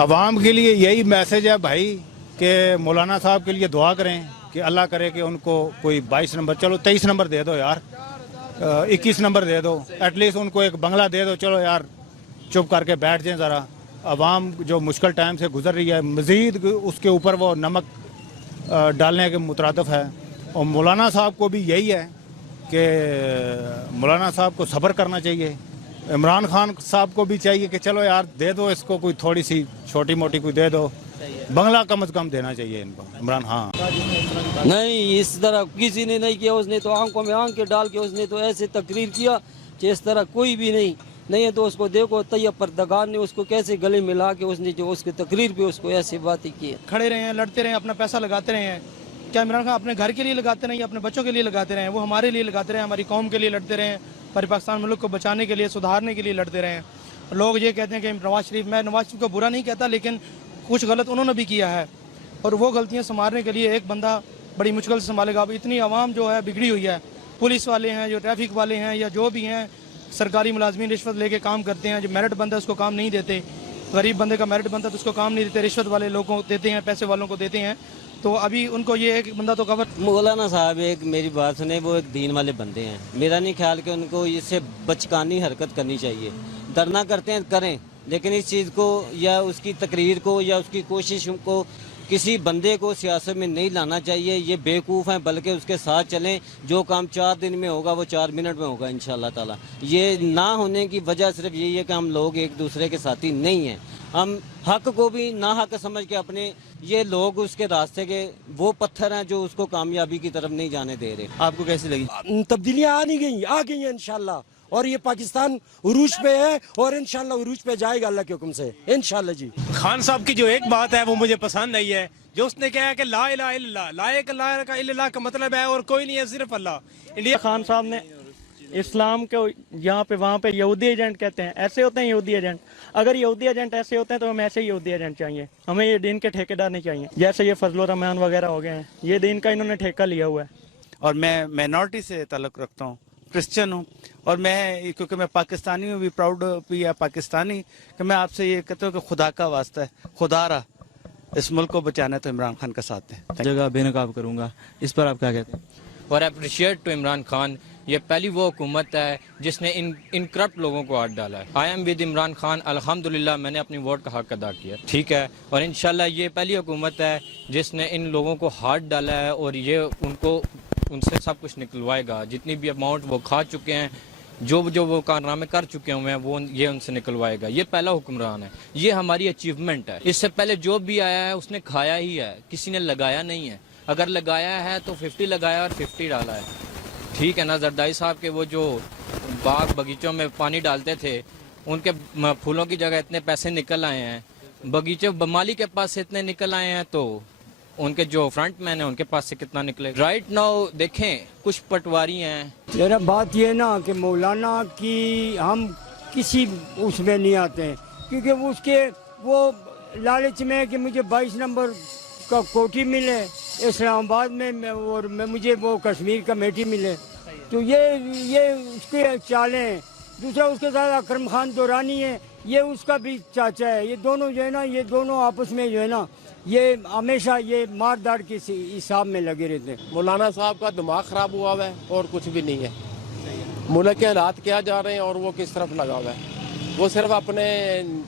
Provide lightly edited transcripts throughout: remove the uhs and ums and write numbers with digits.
عوام کے لیے یہی میسج ہے بھائی کہ مولانا صاحب کے لیے دعا کریں کہ اللہ کرے کہ ان کو کوئی 22 نمبر، چلو 23 نمبر دے دو یار، 21 نمبر دے دو، ایٹ لیسٹ ان کو ایک بنگلہ دے دو، چلو یار چپ کر کے بیٹھ جائیں ذرا. عوام جو مشکل ٹائم سے گزر رہی ہے، مزید اس کے اوپر وہ نمک ڈالنے کے مترادف ہے. اور مولانا صاحب کو بھی یہی ہے کہ مولانا صاحب کو صبر کرنا چاہیے. عمران خان صاحب کو بھی چاہیے کہ چلو یار دے دو اس کو کوئی تھوڑی سی چھوٹی موٹی کوئی دے دو، بنگلہ کم از کم دینا چاہیے ان کو. عمران خان نہیں، اس طرح کسی نے نہیں کیا. اس نے تو آنکھوں میں آنکھ کے ڈال کے اس نے تو ایسے تقریر کیا کہ اس طرح کوئی بھی نہیں ہے. تو اس کو دیکھو طیب پردگان نے اس کو کیسے گلے ملا کے اس نے جو اس کی تقریر پہ اس کو ایسی باتیں کی. کھڑے رہے ہیں، لڑتے رہے ہیں، اپنا پیسہ لگاتے رہے ہیں. کیا عمران خان اپنے گھر کے لیے لگاتے رہے ہیں یا اپنے بچوں کے لیے لگاتے رہے ہیں؟ وہ ہمارے لیے لگاتے رہے ہیں، ہماری قوم کے لیے لڑتے رہے ہیں، ہمارے پاکستان ملک کو بچانے کے لیے، سدھارنے کے لیے لڑتے رہے ہیں. لوگ یہ کہتے ہیں کہ نواز شریف، میں نواز شریف کو برا نہیں کہتا، لیکن کچھ غلط انہوں نے بھی کیا ہے اور وہ غلطیاں سنبھالنے کے لیے ایک بندہ بڑی مشکل سے سنبھالے گا. اب اتنی عوام جو ہے بگڑی ہوئی ہے، پولیس والے ہیں، جو ٹریفک والے ہیں یا جو بھی ہیں سرکاری ملازمین رشوت لے کے کام کرتے ہیں. جو میرٹ بندہ اس کو کام نہیں دیتے، غریب بندے کا میرٹ بندہ تو اس کو کام نہیں دیتے، رشوت والے لوگوں کو دیتے ہیں، پیسے والوں کو دیتے ہیں. تو ابھی ان کو یہ ایک بندہ تو کور. مولانا صاحب ایک میری بات سنیں، وہ ایک دین والے بندے ہیں. میرا نہیں خیال کہ ان کو اس سے بچکانی حرکت کرنی چاہیے. ڈرنا کرتے ہیں کریں، لیکن اس چیز کو یا اس کی تقریر کو یا اس کی کوشش کو کسی بندے کو سیاست میں نہیں لانا چاہیے. یہ بیوقوف ہیں، بلکہ اس کے ساتھ چلیں. جو کام 4 دن میں ہوگا وہ 4 منٹ میں ہوگا انشاءاللہ تعالی. یہ نہ ہونے کی وجہ صرف یہی ہے کہ ہم لوگ ایک دوسرے کے ساتھی نہیں ہیں. ہم حق کو بھی نہ حق سمجھ کے اپنے یہ لوگ اس کے راستے کے وہ پتھر ہیں جو اس کو کامیابی کی طرف نہیں جانے دے رہے. آپ کو کیسی لگی؟ تبدیلیاں آ گئی ہیں انشاءاللہ. اور یہ پاکستان عروج پہ ہے اور انشاءاللہ عروج پہ جائے گا اللہ کے حکم سے انشاءاللہ. جی خان صاحب کی جو ایک بات ہے وہ مجھے پسند نہیں ہے، جو اس نے کہا ہے کہ لا الہ الا اللہ، لا الہ الا اللہ کا مطلب ہے اور کوئی نہیں ہے صرف اللہ. انڈیا خان صاحب نے اسلام کے یہاں پہ وہاں پہ یہودی ایجنٹ کہتے ہیں، ایسے ہوتے ہیں یہودی ایجنٹ. اگر یہودی ایجنٹ ایسے ہوتے ہیں تو ہمیں ایسے یہودی ایجنٹ چاہیے. ہمیں یہ دین کے ٹھیکیدار نہیں چاہیے جیسے یہ فضل الرحمان وغیرہ ہو گئے ہیں. یہ دین کا انہوں نے ٹھیکہ لیا ہوا ہے. اور میں مائنورٹی سے تعلق رکھتا ہوں، کرسچن ہوں، اور میں کیونکہ میں پاکستانی ہوں بھی، پراؤڈ بھی ہے پاکستانی، کہ میں آپ سے یہ کہتا ہوں کہ خدا کا واسطہ ہے، خدا را اس ملک کو بچانا ہے تو عمران خان کا ساتھ ہے. جگہ بے نقاب کروں گا، اس پر آپ کیا کہتے ہیں؟ اور اپریشیٹ ٹو عمران خان. یہ پہلی وہ حکومت ہے جس نے ان کرپٹ لوگوں کو ہاتھ ڈالا ہے. I am with Imran Khan. الحمدللہ میں نے اپنی ووٹ کا حق ادا کیا، ٹھیک ہے. اور انشاءاللہ یہ پہلی حکومت ہے جس نے ان لوگوں کو ہاتھ ڈالا ہے اور یہ ان سے سب کچھ نکلوائے گا. جتنی بھی اماؤنٹ وہ کھا چکے ہیں، جو وہ کارنامے کر چکے ہوئے ہیں، وہ یہ ان سے نکلوائے گا. یہ پہلا حکمران ہے، یہ ہماری اچیومنٹ ہے. اس سے پہلے جو بھی آیا ہے اس نے کھایا ہی ہے، کسی نے لگایا نہیں ہے. اگر لگایا ہے تو 50 لگایا اور 50 ڈالا ہے، ٹھیک ہے نا. زردائی صاحب کے وہ جو باغ بغیچوں میں پانی ڈالتے تھے، ان کے پھولوں کی جگہ اتنے پیسے نکل آئے ہیں. بغیچے مالی کے پاس سے اتنے نکل آئے ہیں تو ان کے جو فرنٹ مین ہیں ان کے پاس سے کتنا نکلے. رائٹ ناؤ دیکھیں کچھ پٹواری ہیں. میرا بات یہ نا کہ مولانا کی ہم کسی اس میں نہیں آتے ہیں، کیونکہ اس کے وہ لالچ میں کہ مجھے 22 نمبر کا کوٹی ملے اسلام آباد میں اور مجھے وہ کشمیر کا میٹی ملے، تو یہ اس کے چالیں ہیں. دوسرا اس کے ساتھ اکرم خان دورانی ہے، یہ اس کا بھی چاچا ہے. یہ دونوں جو ہے نا، یہ دونوں آپس میں جو ہے نا، یہ ہمیشہ یہ مار داڑ کے حساب میں لگے رہتے ہیں. مولانا صاحب کا دماغ خراب ہوا ہوا ہے اور کچھ بھی نہیں ہے. ملک کے حالات کیا جا رہے ہیں اور وہ کس طرف لگا ہوا ہے، وہ صرف اپنے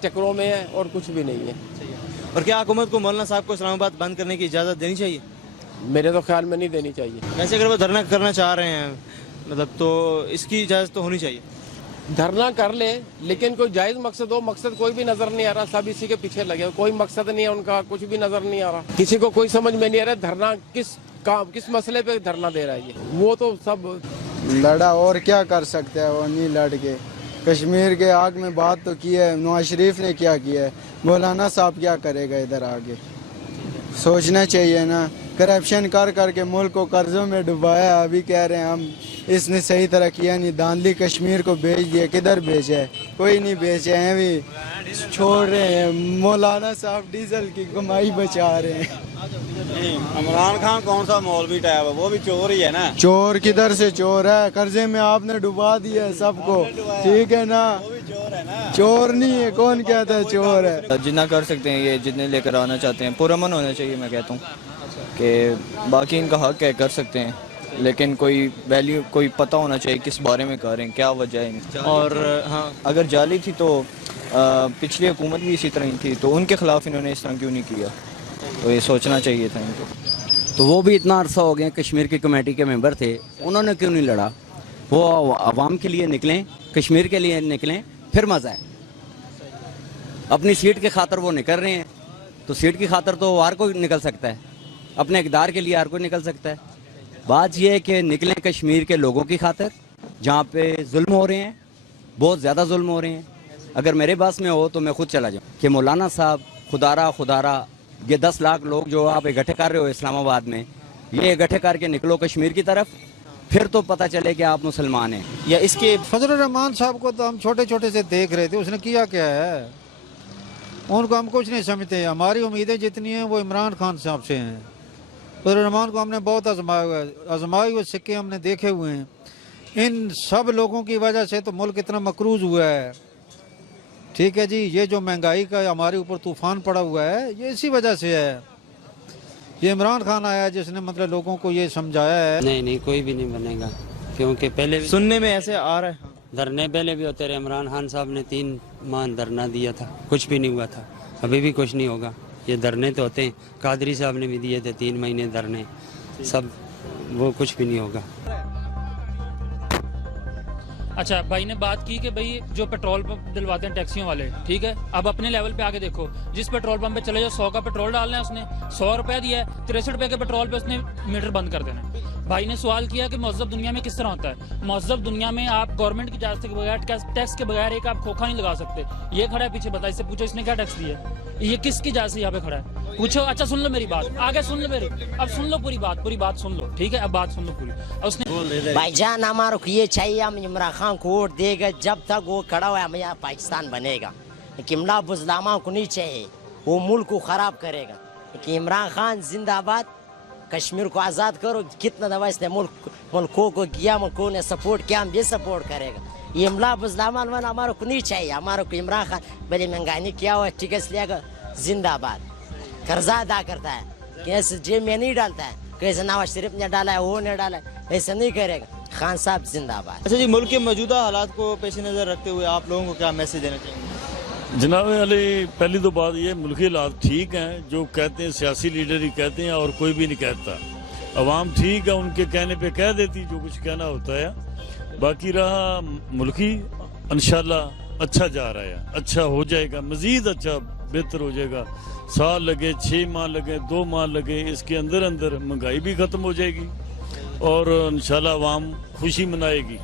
چکروں میں ہے اور کچھ بھی نہیں ہے. اور کیا حکومت کو مولانا صاحب کو اسلام آباد بند کرنے کی اجازت دینی چاہیے؟ میرے تو خیال میں نہیں دینی چاہیے. ویسے اگر وہ دھرنا کرنا چاہ رہے ہیں مطلب تو اس کی اجازت تو ہونی چاہیے. دھرنا کر لے لیکن کوئی جائز مقصد ہو. مقصد کوئی بھی نظر نہیں آ رہا، سب اسی کے پیچھے لگے. کوئی مقصد نہیں ہے ان کا، کچھ بھی نظر نہیں آ رہا. کسی کو کوئی سمجھ میں نہیں آ رہا دھرنا کس مسئلے پہ دھرنا دے رہا ہے. یہ وہ تو سب لڑا اور کیا کر سکتا ہے، وہ نہیں لڑ کے. کشمیر کے آگ میں بات تو کی ہے نواز شریف نے، کیا کیا ہے مولانا صاحب کیا کرے گا ادھر آگے. سوچنا چاہیے نا. کرپشن کر کے ملک کو قرضوں میں ڈبایا. ابھی کہہ رہے ہیں ہم اس نے صحیح طرح کیا نہیں. داندلی کشمیر کو بیچ دیا. کدھر بیچا ہے؟ کوئی نہیں بیچے ہیں، بھی چھوڑ رہے ہیں. مولانا صاحب ڈیزل کی کمائی بچا رہے ہیں. عمران خان کون سا مولوی ٹائپ ہے؟ وہ بھی چور ہی ہے نا. چور کدھر سے چور ہے؟ قرضے میں آپ نے ڈبا دیا ہے سب کو، ٹھیک ہے نا. चोर नहीं है, कौन कहता है चोर है। जितना कर सकते हैं ये, जितने लेकर आना चाहते हैं पुरअमन होना चाहिए। मैं कहता हूँ कि बाकी इनका हक है, कर सकते हैं, लेकिन कोई वैल्यू, कोई पता होना चाहिए किस बारे में कर रहे हैं, क्या वजह है। और हाँ, अगर जाली थी तो पिछली हुकूमत भी इसी तरह ही थी, तो उनके खिलाफ इन्होंने इस तरह क्यों नहीं किया, तो ये सोचना चाहिए था इनको। तो वो भी इतना अरसा हो गया कश्मीर की कमेटी के मेंबर थे, उन्होंने क्यों नहीं लड़ा? वो आवाम के लिए निकलें, कश्मीर के लिए निकलें, फिर मज़ा है। अपनी सीट की खातर वो निकल रहे हैं, तो सीट की खातर तो हर कोई निकल सकता है, अपने इक़दार के लिए हर कोई निकल सकता है। बात यह है कि निकलें कश्मीर के लोगों की खातर, जहाँ पे जुल्म हो रहे हैं, बहुत ज़्यादा जुल्म हो रहे हैं। अगर मेरे पास में हो तो मैं खुद चला जाऊँ कि मौलाना साहब खुदारा ये 10 लाख लोग जो आप इकट्ठे कर रहे हो इस्लामाबाद में, ये इकट्ठे करके निकलो कश्मीर की तरफ, फिर तो पता चले कि आप मुसलमान हैं। या इसके फजलुर रहमान साहब को तो हम छोटे छोटे से देख रहे थे, उसने किया क्या है, उनको हम कुछ नहीं समझते। हमारी उम्मीदें जितनी हैं वो इमरान खान साहब से हैं। फजलुर रहमान को हमने बहुत आजमाए हुए सिक्के हमने देखे हुए हैं। इन सब लोगों की वजह से तो मुल्क इतना मकरूज हुआ है। ठीक है जी, ये जो महंगाई का हमारे ऊपर तूफान पड़ा हुआ है, ये इसी वजह से है। ये इमरान खान आया जिसने मतलब लोगों को ये समझाया है। नहीं, कोई भी नहीं बनेगा, क्योंकि पहले भी सुनने में ऐसे आ रहा है, धरने पहले भी होते रहे। इमरान खान साहब ने 3 माह धरना दिया था, कुछ भी नहीं हुआ था, अभी भी कुछ नहीं होगा। ये धरने तो होते हैं, कादरी साहब ने भी दिए थे 3 महीने धरने, सब वो कुछ भी नहीं होगा। अच्छा, भाई ने बात की कि भाई जो पेट्रोल पंप दिलवाते हैं टैक्सियों वाले, ठीक है, अब अपने लेवल पे आके देखो, जिस पेट्रोल पंप पे चले जाओ 100 का पेट्रोल डालना है, उसने 100 रुपया दिया है, 63 रुपये के पेट्रोल पे उसने मीटर बंद कर देना है। भाई ने सवाल किया कि मुअज़्ज़ब दुनिया में किस तरह होता है। मुअज़्ज़ब दुनिया में आप गवर्नमेंट की इजाज़त के बगैर, टैक्स के बगैर एक आप खोखा नहीं लगा सकते। ये खड़ा है पीछे, बता, इससे पूछो इसने क्या टैक्स दिया है, ये किसकी इजाज़त से यहाँ पे खड़ा है, पूछो। अच्छा सुन लो मेरी बात, आगे सुन लो मेरी, अब सुन लो पूरी बात सुन लो, ठीक है, अब बात सुन लो पूरी। उसने भाईजान हमारे को ये चाहिए, हम इमरान खान को वोट देगा, जब तक वो खड़ा हुआ है यहाँ पाकिस्तान बनेगा। किमला बुज़दामा को नहीं चाहिए, वो मुल्क को ख़राब करेगा। कि इमरान खान जिंदाबाद, कश्मीर को आज़ाद करो। कितना दफा इसने मुल्कों को किया, मुल्कों ने सपोर्ट किया, हम भी सपोर्ट करेगा। ये इमला बुज़दामा हमारे को नहीं चाहिए, हमारे को इमरान खान भले महंगाई नहीं किया हुआ, टिकट लिया जिंदाबाद, कर्जा अदा करता है, कैसे जेब में नहीं डालता है, कैसे नवाज शरीफ ने डाला है, वो ने डाला है, ऐसा नहीं करेगा। खान साहब जिंदाबाद। अच्छा जी, मुल्क के मौजूदा हालात को पेश नज़र रखते हुए आप लोगों को क्या मैसेज देना चाहेंगे? जनाब अली, पहली तो बात ये, मुल्की हालात ठीक हैं, जो कहते हैं सियासी लीडर ही कहते हैं और कोई भी नहीं कहता। अवाम ठीक है, उनके कहने पे कह देती जो कुछ कहना होता है। बाकी रहा मुल्की, इंशाल्लाह अच्छा जा रहा है, अच्छा हो जाएगा, मज़ीद अच्छा बेहतर हो जाएगा। साल लगे, 6 माह लगे, 2 माह लगे, इसके अंदर अंदर महंगाई भी ख़त्म हो जाएगी और इंशाल्लाह अवाम खुशी मनाएगी।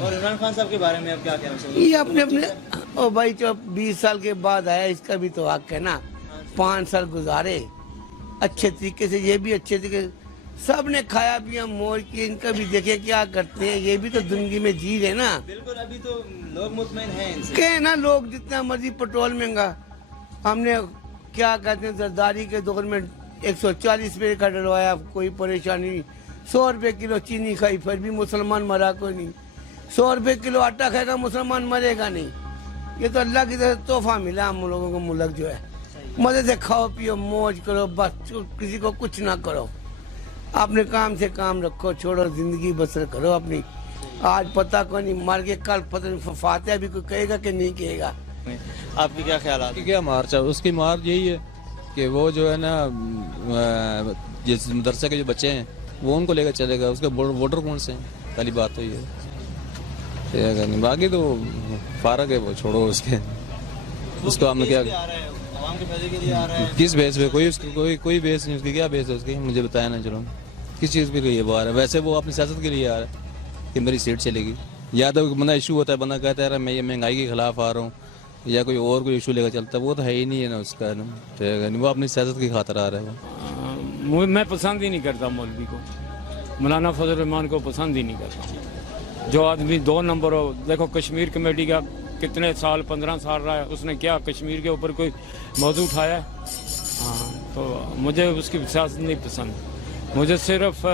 और इमरान खान साहब के बारे में अब क्या कहना चाहिए? ये अपने ओ भाई, जो 20 साल के बाद आया, इसका भी तो हक है ना। 5 साल गुजारे अच्छे तरीके से, ये भी अच्छे तरीके से, सब ने खाया पिया मौज की, इनका भी देखे क्या करते हैं, ये भी तो जिंदगी में जी रहे ना। बिल्कुल, अभी तो लोग मुतमईन हैं इनसे। कहे ना लोग, जितना मर्जी पेट्रोल महंगा, हमने क्या कहते हैं, जरदारी के दौर में 140 रुपये का डलवाया, कोई परेशानी नहीं। 100 रुपये किलो चीनी खाई, फिर भी मुसलमान मरा कोई नहीं। 100 रुपये किलो आटा खाएगा, मुसलमान मरेगा नहीं। ये तो अल्लाह की तरफ तोहफा मिला हम लोगों को। मुल्क जो है, मजे से खाओ पियो मौज करो, बस किसी को कुछ ना करो, अपने काम से काम रखो, छोड़ो, जिंदगी बसर करो अपनी। आज पता को नहीं, मर के कल पता नहीं फातिहा भी कोई कहेगा कि नहीं कहेगा। आपकी क्या ख्याल है? क्या मार चाहे, उसकी मार यही है कि वो जो है ना, जिस मदरसे के जो बच्चे हैं वो उनको लेकर चलेगा, उसके वोटर कौन से हैं, पहली बात तो ये है। बाकी तो फारग है, वो छोड़ो उसको हम क्या, किस बेस पे, कोई बेस नहीं, उसकी क्या बेस है उसकी, मुझे बताया ना। चलो किस चीज़ के लिए वो आ रहा है? वैसे वो अपनी सियासत के लिए आ रहा है कि मेरी सीट चलेगी, या तो बंदा इशू होता है, बंदा कहता है मैं ये महंगाई के खिलाफ आ रहा हूँ, या कोई और कोई इशू लेकर चलता है, वो तो है ही नहीं है ना उसका, वो अपनी सियासत की खातिर आ रहा है। मैं पसंद ही नहीं करता मौलवी को, मौलाना फजल रहमान को पसंद ही नहीं करता। जो आदमी 2 नंबर हो, देखो कश्मीर कमेटी का कितने साल, 15 साल रहा है, उसने क्या कश्मीर के ऊपर कोई मौजू उठाया है? हाँ, तो मुझे उसकी सियासत नहीं पसंद। मुझे सिर्फ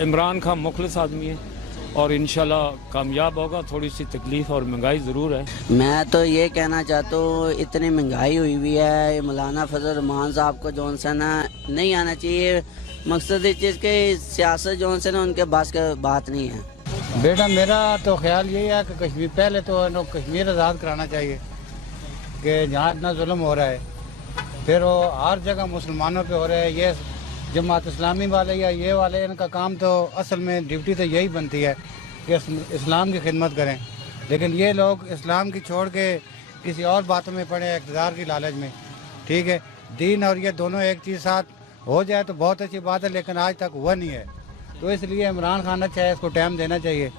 इमरान खान मुखलिस आदमी है और इंशाल्लाह कामयाब होगा। थोड़ी सी तकलीफ और महंगाई ज़रूर है। मैं तो ये कहना चाहता हूँ, इतनी महंगाई हुई हुई है, मौलाना फजल रहमान साहब को जो है ना नहीं आना चाहिए। मकसद इस चीज़ की सियासत जो है ना उनके पास का बात नहीं है। बेटा मेरा तो ख्याल यही है कि कश्मीर पहले तो कश्मीर आज़ाद कराना चाहिए कि जहाँ इतना जुल्म हो रहा है, फिर वो हर जगह मुसलमानों पे हो रहा है। ये जमात इस्लामी वाले या ये वाले, इनका काम तो असल में ड्यूटी तो यही बनती है कि इस्लाम की खिदमत करें, लेकिन ये लोग इस्लाम की छोड़ के किसी और बातों में पड़े, इक़्तिदार की लालच में। ठीक है, दीन और ये दोनों एक चीज़ साथ हो जाए तो बहुत अच्छी बात है, लेकिन आज तक हुआ नहीं है। तो इसलिए इमरान खान अच्छा है, इसको टाइम देना चाहिए।